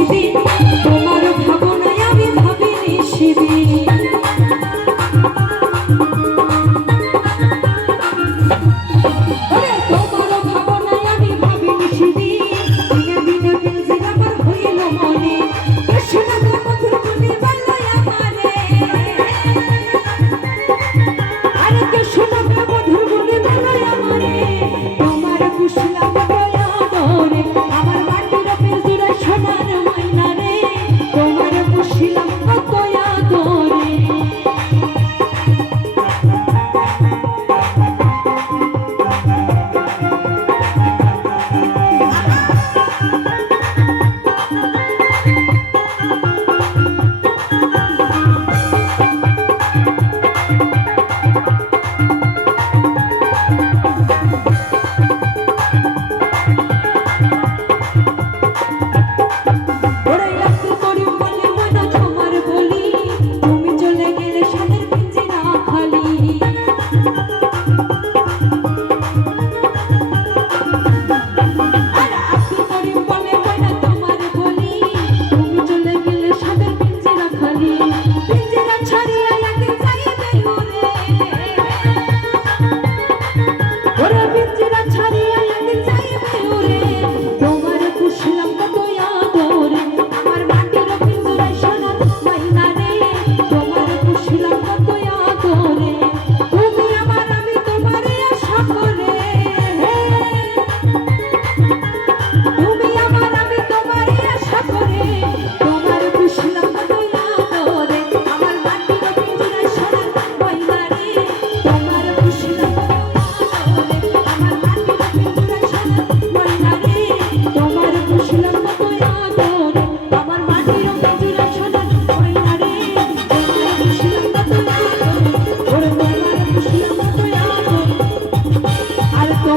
দিদি তোমার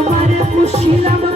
Amarelo, mochila, mano.